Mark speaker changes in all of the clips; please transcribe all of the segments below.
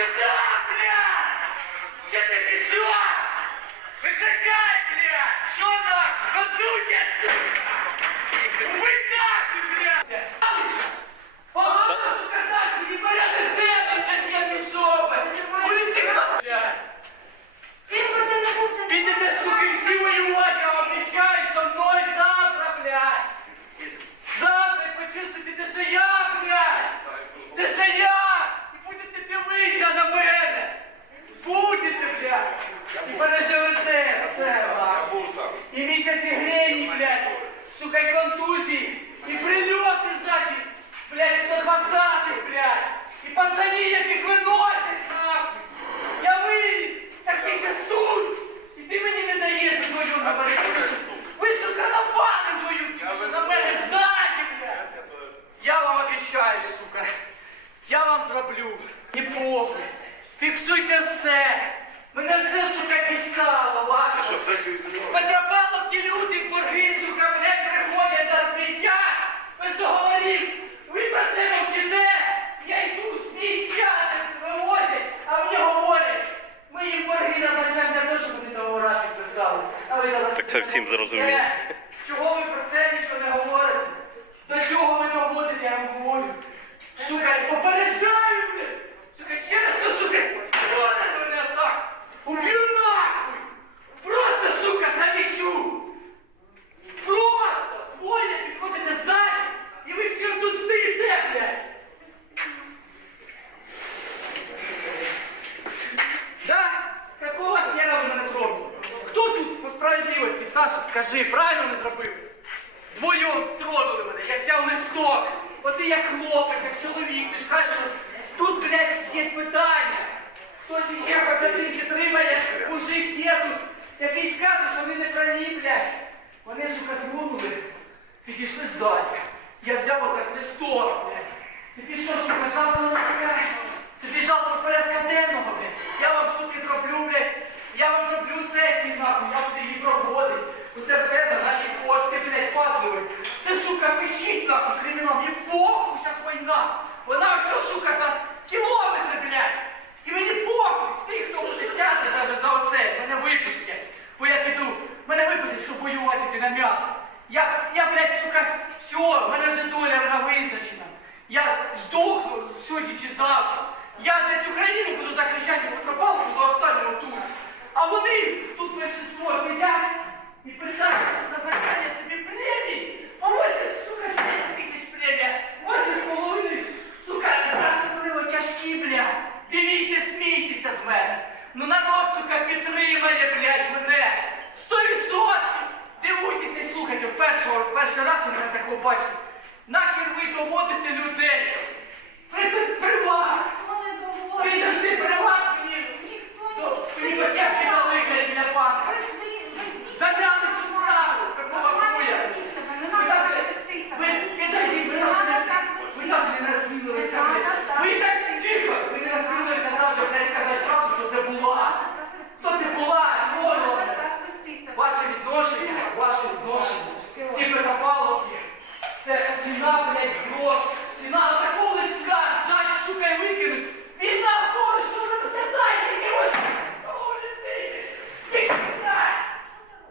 Speaker 1: Сюда, блядь! Я тебе пишу! Выкликай, блядь! Что нахуй? Контузия, сука! Блядь, и контузии, и прилеты сзади, блядь, 120 блядь, и пацани, яких виносять, нахуй. Я виліз, так ти ще тут, і ти мені не даєш твою габариту. Ви, сука, напали твою, що на мене ззаді, блядь. Я вам обіцяю, сука, я вам зроблю, не похуй. Фіксуйте все. Мене все, сука, дістало, ваше. В Петропавловці люди борги, сука, блядь, приходять за сміття без. Ви про це мовчите. Я йду сміття вивозять, а мені говорять. Ми їм борги назначаємо для того, щоб вони договора підписали. А ви зараз
Speaker 2: Так це всім зрозуміло.
Speaker 1: Е, Чого ви про це нічого не говорите? До чого ви доводите, я вам говорю. Сука, попереджаю, блядь! Сука, ще раз, то, сука, вона мене так! Уб'ю нахуй! Просто, сука, заміщу! Просто! Двоє підходите ззаді, і ви всі тут стоїте, блядь! Да? Какого хера ви мене тронули? Хто тут по справедливості, Саша, скажи, правильно не зробив? Двоєм тронули мене, я взяв листок. От ти як хлопець, як чоловік, ти ж кажеш, що тут, блядь, є питання. Хтось іще хоч один підтримає, мужик є тут, який скаже, що ви не праві, блядь. Вони, сука, тронули, підійшли ззаді. Я взяв отак листок, блядь. Ти пішов, сука, жалко лиска. Тобі жалко порядка денного, блядь. Я вам, суки, зроблю, блядь. Я вам зроблю сесію, нахуй, я буду її проводити. Оце все за наші кошти, блядь, падливі. Це, сука, пишіть, нахуй, кримінал. Мені похуй, війна. Вона все, сука, за кілометри, блядь. І мені похуй, всі, хто буде сяти навіть за оце, мене випустять. Бо я піду, мене випустять, щоб воювати на м'ясо. Я, я, блядь, сука, все, в мене вже доля вона визначена. Я здохну сьогодні чи завтра. Я десь Україну буду захищати Петропавловку до останнього тут. А вони тут большинство сидять і притягнуть назначання собі премій. По 80, сука, 10 тисяч премія. 8 з половиною, сука, за особливо тяжкі, блядь. Дивіться, смійтеся з мене. Ну народ, сука, підтримає, блядь, мене. Сто відсотків. Дивуйтеся і слухайте, першого, перший раз я мене такого бачив. Нахер ви доводите людей? Ви тут при вас! Підожди, при вас мені! То, Мені посяжки дали, блядь, біля банка. Забрали цю справу! Какого хуя? Ви даже, ви, підожди, ви даже не, ви даже не розвінулися, блядь. Ви так, тихо, ви не розвінулися навіть, блядь, сказати правду, що це була. Хто це була? Дрогнула, блядь. Ваше відношення, ваше відношення. Ці Петропавловки, це ціна, блядь, грош. Ціна такого листка, зжать, сука, і викинуть. Війна поруч, що ви розглядаєте якимось 100 тисяч. Тільки, блядь,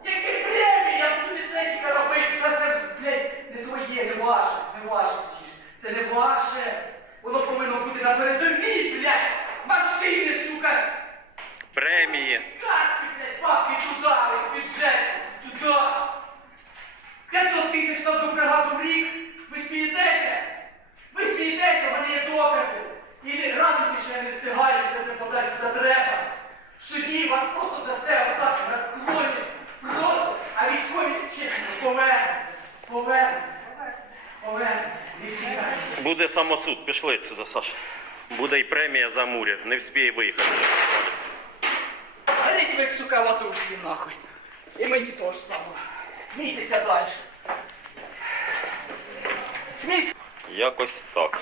Speaker 1: які премії, я буду ліцензіка робити, все це, блядь, не твоє, не ваше, не ваше. Тіш. Це не ваше. Воно повинно бути на передовій, блядь. Машини, сука,
Speaker 2: Премії.
Speaker 1: Каски, блядь, бабки туда, весь бюджет, туда. 500 тисяч на одну бригаду в рік. Ви смієтеся? Ви смієтеся, в мене є докази. І радуйте, що я не встигаю все це подати куди треба. В суді вас просто за це отак наклонять. Просто. А військові чесно повернуться. Повернуться. Повернуться. І всі так.
Speaker 2: Буде самосуд, пішли сюди, Саша. Буде і премія за мурі. Не вспіє виїхати.
Speaker 1: Горіть ви, сука, в всі нахуй. І мені теж саме. Смійтеся далі. Смійся.
Speaker 2: Якось так.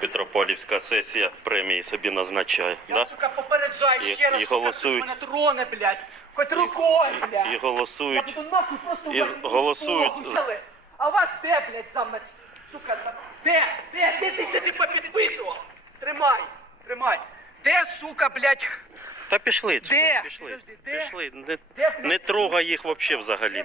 Speaker 2: Петропавлівська сесія премії собі назначає.
Speaker 1: Я,
Speaker 2: Да?
Speaker 1: сука, попереджаю
Speaker 2: І-
Speaker 1: ще раз,
Speaker 2: і
Speaker 1: сука,
Speaker 2: голосують.
Speaker 1: хтось мене троне, блядь. Хоч рукою, блядь.
Speaker 2: І
Speaker 1: Я
Speaker 2: голосують.
Speaker 1: буду нахуй просто
Speaker 2: і з- голосують.
Speaker 1: взяли. А вас де, блядь, замнач? Сука, де? Де? Де ти сюди попідписував? Тримай, тримай. Де, сука, блядь?
Speaker 2: Та пішли,
Speaker 1: Де?
Speaker 2: пішли.
Speaker 1: Підожди, де?
Speaker 2: Пішли. Не,
Speaker 1: Де, блядь?
Speaker 2: не трогай їх вообще взагалі.